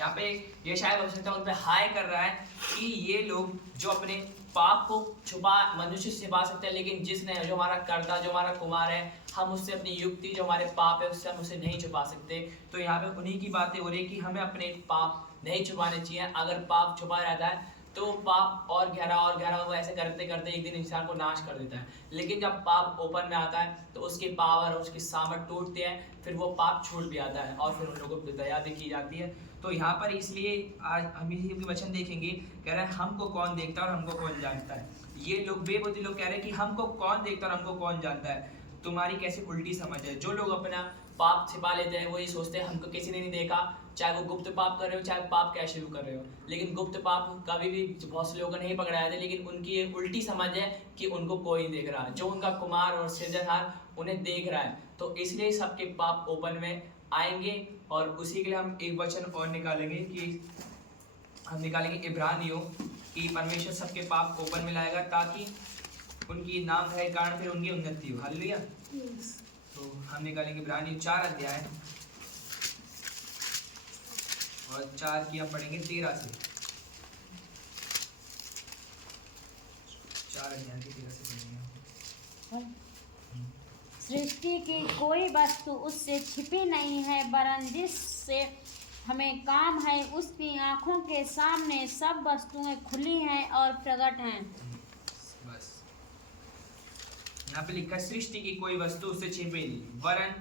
यहाँ पे ये शायद आवश्यकता उन पे हाई कर रहा है कि ये लोग जो अपने पाप को छुपा मनुष्य से छुपा सकते हैं, लेकिन जिसने जो हमारा कर्ता जो हमारा कुमार है, हम उससे अपनी युक्ति जो हमारे पाप है उससे हम उसे नहीं छुपा सकते। तो यहाँ पे उन्हीं की बातें हो रही है कि हमें अपने पाप नहीं छुपाने चाहिए। अगर पाप छुपा रहता है तो पाप और गहरा वो ऐसे करते करते एक दिन इंसान को नाश कर देता है। लेकिन जब पाप ओपन में आता है तो उसकी पावर और उसकी सामर्थ टूटते हैं, फिर वो पाप छूट भी आता है और फिर उन लोगों पर दया भी की जाती है। तो यहाँ पर इसलिए आज हम इसी वचन देखेंगे, कह रहे हैं हमको कौन देखता है और हमको कौन जानता है। ये लोग बेबुद्धि लोग कह रहे हैं कि हमको कौन देखता है और हमको कौन जानता है। तुम्हारी कैसी उल्टी समझ है। जो लोग अपना पाप छिपा लेते हैं वो ये सोचते हैं हमको किसी ने नहीं देखा, चाहे वो गुप्त पाप कर रहे हो चाहे पाप कैसे भी कर रहे हो। लेकिन गुप्त पाप कभी भी बहुत से लोगों ने नहीं पकड़ाया था, लेकिन उनकी ये उल्टी समझ है कि उनको कोई नहीं देख रहा, जो उनका कुमार और सृजनहार उन्हें देख रहा है। तो इसलिए सबके पाप ओपन में आएंगे। और उसी के लिए हम एक वचन और निकालेंगे कि हम निकालेंगे इब्रानियों कि परमेश्वर सबके पाप ओपन में लाएगा ताकि उनकी नाम है कारण फिर उनकी उन्नति हो। हालेलुया। तो हम निकालेंगे इब्रानियों 4 अध्याय और 4 की हम पढ़ेंगे 13 से। 4 अध्याय की 13 से पढ़ेंगे। सृष्टि की कोई वस्तु उससे छिपी नहीं है, वरन जिससे हमें काम है उसकी आंखों के सामने सब वस्तुएं खुली हैं और प्रकट हैं। बस यहाँ पे लिखा सृष्टि की कोई वस्तु उससे छिपी नहीं, वरन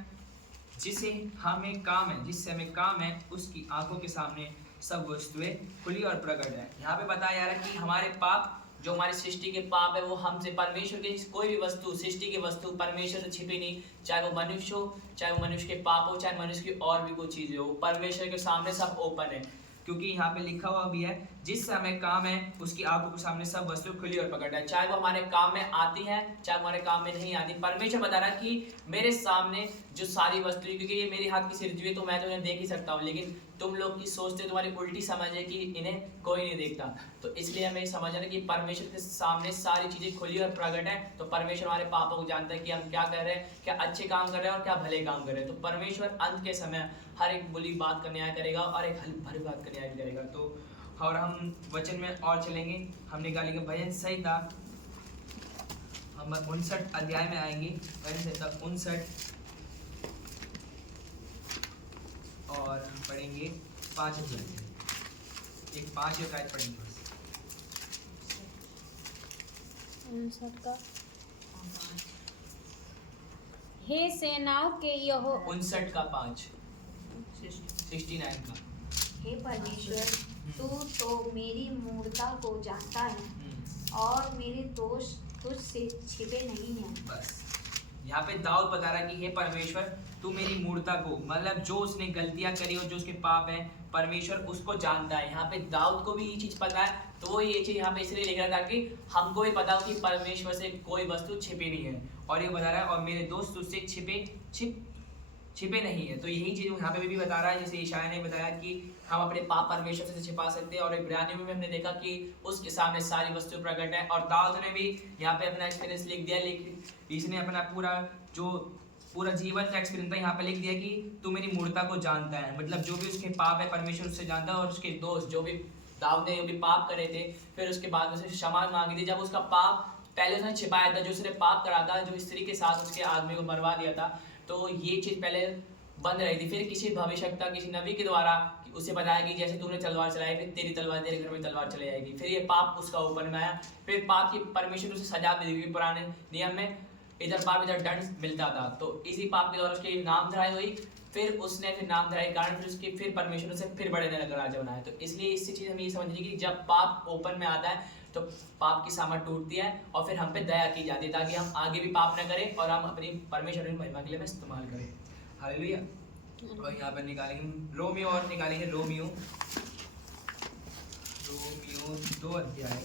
जिसे हमें काम है जिससे हमें काम है उसकी आंखों के सामने सब वस्तुएं खुली और प्रकट है। यहाँ पे बताया जा रहा है कि हमारे पाप जो हमारी सृष्टि के पाप है वो हमसे परमेश्वर के कोई भी वस्तु सृष्टि की वस्तु परमेश्वर से छिपी नहीं, चाहे वो मनुष्य हो चाहे वो मनुष्य के पाप हो चाहे मनुष्य की और भी कोई चीजें हो, परमेश्वर के सामने सब ओपन है। क्योंकि यहाँ पे लिखा हुआ भी है जिससे हमें काम है उसकी आंखों के सामने सब वस्तु खुली और प्रकट है। चाहे वो हमारे काम में आती है चाहे हमारे काम में नहीं आती, परमेश्वर बता रहा है कि मेरे सामने जो सारी वस्तुएं, क्योंकि ये मेरे हाथ की सृष्टि है तो मैं तो इन्हें देख ही सकता हूँ, लेकिन तुम लोग की सोचते तुम्हारी उल्टी समझ है कि इन्हें कोई नहीं देखता। तो इसलिए हमें समझना कि परमेश्वर के सामने सारी चीजें खुली और प्रकट है। तो परमेश्वर हमारे पापों को जानता है कि हम क्या कर रहे हैं, क्या अच्छे काम कर रहे हैं और क्या भले काम कर रहे हैं। तो परमेश्वर अंत के समय हर एक बुरी बात का न्याय करेगा और एक भली बात का न्याय भी करेगा। तो और हम वचन में और चलेंगे, हम निकालेंगे भजन संहिता, हम 59 अध्याय में आएंगे। भजन संहिता 59 और पढ़ेंगे 5 अध्याय, एक 5 अध्याय पढ़ेंगे बस। 59 का हे सेनाओं के यहो 59 का 5 69 का। हे परमेश्वर, तू तो मेरी मूर्खता को जानता है और मेरे दोष तुझसे छिपे नहीं हैं। बस यहाँ पे दाऊद बता रहा है कि हे परमेश्वर तू मेरी मूर्खता को, मतलब जो उसने गलतियां करी और जो उसके पाप है परमेश्वर उसको जानता है। यहाँ पे दाऊद को भी ये चीज पता है, तो वो ये चीज यहाँ पे इसलिए लिख रहा था कि हमको भी पता हो कि परमेश्वर से कोई वस्तु छिपी नहीं है। और ये बता रहा है और मेरे दोस्त उससे छिपे नहीं है। तो यही चीज यहाँ पे भी बता रहा है, जैसे ईशाया ने बताया कि हम अपने पाप परमेश्वर से छिपा सकते हैं। और इब्रानियों में हमने देखा कि उसके सामने सारी वस्तु प्रकट है। और दाऊद ने भी यहाँ पे अपना एक्सपीरियंस लिख दिया, लेकिन इसने अपना पूरा जीवन का एक्सपीरियंस यहाँ पे लिख दिया कि तू मेरी मूर्खता को जानता है। मतलब जो भी उसके पाप है परमेश्वर उससे जानता है, और उसके दोस्त जो भी दाऊद ने जो भी पाप करे थे फिर उसके बाद उससे क्षमा मांगी थी। जब उसका पाप पहले उसने छिपाया था, जो उसने पाप करा था, जो स्त्री के साथ उसके आदमी को मरवा दिया था, तो ये चीज पहले बंद रही थी। फिर किसी भविष्यवक्ता किसी नबी के द्वारा उसे बताया कि जैसे तूने तलवार चलाई फिर तेरी तलवार तेरे घर में तलवार चली जाएगी। फिर ये पाप उसका ऊपर में आया, फिर पाप की परमेश्वर उसे सजा दे दी। पुराने नियम में इधर पाप इधर दंड मिलता था, तो इसी पाप के द्वारा उसकी नाम धराई हुई। फिर उसने फिर नाम धराई कारण फिर उसकी फिर परमेश्वर से फिर बड़े नगर राजा बनाया। तो इसलिए इससे चीज हम ये समझिए कि जब पाप ओपन में आता है तो पाप की सामर्थ टूटती है और फिर हम पे दया की जाती है ताकि हम आगे भी पाप न करें और हम अपनी परमेश्वर की महिमा के लिए इस्तेमाल करें। हालेलुया। और यहाँ पर निकालेंगे रोमियो, और निकालेंगे रोमियो 2 अध्याय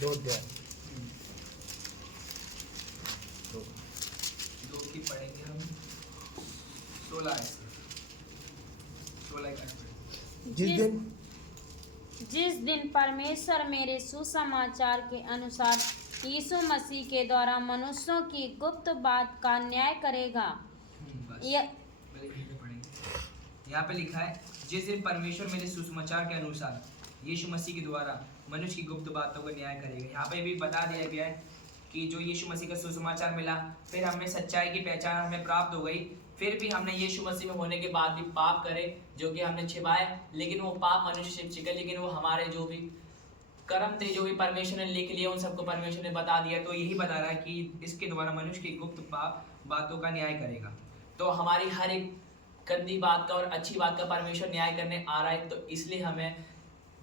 2 अध्याय 2 की पढ़ेंगे हम 16 जिस दिन परमेश्वर मेरे सुसमाचार के अनुसार यीशु मसीह के द्वारा मनुष्यों की गुप्त बात का न्याय करेगा, बस। ये पहले यहीं पे पढ़ेंगे। यहाँ पे लिखा है, जिस दिन परमेश्वर मेरे सुसमाचार के अनुसार यीशु मसीह के द्वारा मनुष्य की गुप्त बातों का न्याय करेगा। यहाँ पे भी बता दिया गया है कि जो यीशु मसीह का सुसमाचार मिला, फिर हमें सच्चाई की पहचान हमें प्राप्त हो गई, फिर भी हमने यीशु मसीह में होने के बाद भी पाप करे जो कि हमने छिपाए, लेकिन वो पाप मनुष्य से छिपे, लेकिन वो हमारे जो भी कर्म थे, जो भी परमेश्वर ने लिख लिए, उन सबको परमेश्वर ने बता दिया। तो यही बता रहा है कि इसके द्वारा मनुष्य की गुप्त पाप बातों का न्याय करेगा। तो हमारी हर एक गंदी बात का और अच्छी बात का परमेश्वर न्याय करने आ रहा है। तो इसलिए हमें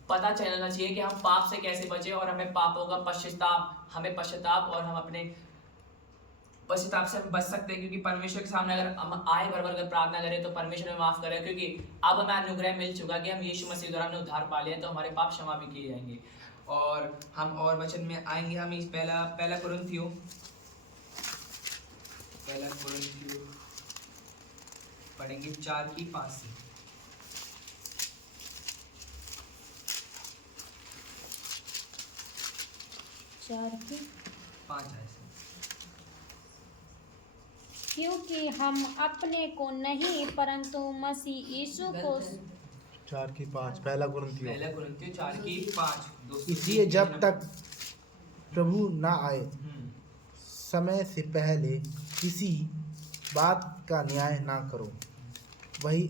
पता चलना चाहिए कि हम पाप से कैसे बचें और हमें पापों का पश्चाताप और हम अपने पश्चाताप से हम बच सकते हैं, क्योंकि परमेश्वर के सामने अगर हम आए भर कर प्रार्थना करें तो परमेश्वर हमें माफ करें, क्योंकि अब हमें अनुग्रह मिल चुका कि हम यीशु मसीह द्वारा हमने उद्धार पा लिया, तो हमारे पाप क्षमा भी किए जाएंगे। और हम और वचन में आएंगे। हम इस पहला कुरिन्थियों पढ़ेंगे 4:5 से। 4:5 ऐसे। क्योंकि हम अपने को नहीं परंतु मसीह यीशु को 4:5 पहला कुरिन्थियों। 4:5 इसलिए जब तक प्रभु न आए समय से पहले किसी बात का न्याय ना करो। वही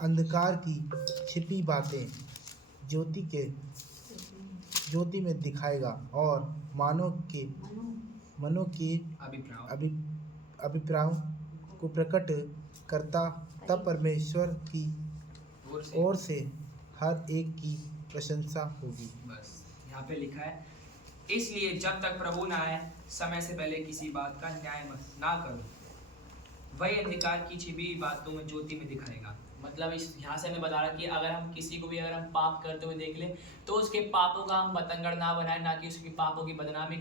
अंधकार की छिपी बातें ज्योति में दिखाएगा और मनो के अभिप्रायों को प्रकट करता। तब परमेश्वर की ओर से हर एक की प्रशंसा होगी। बस यहाँ पे लिखा है, इसलिए जब तक प्रभु न आए समय से पहले किसी बात का न्याय ना करो, वही अंधकार की छिपी बातों में ज्योति में दिखाएगा। मतलब इस यहाँ से हमें बता रहा कि अगर हम किसी को भी अगर हम पाप करते हुए देख लें तो उसके पापों का हम बतंगड़ ना बनाए, ना कि उसके पापों की बदनामी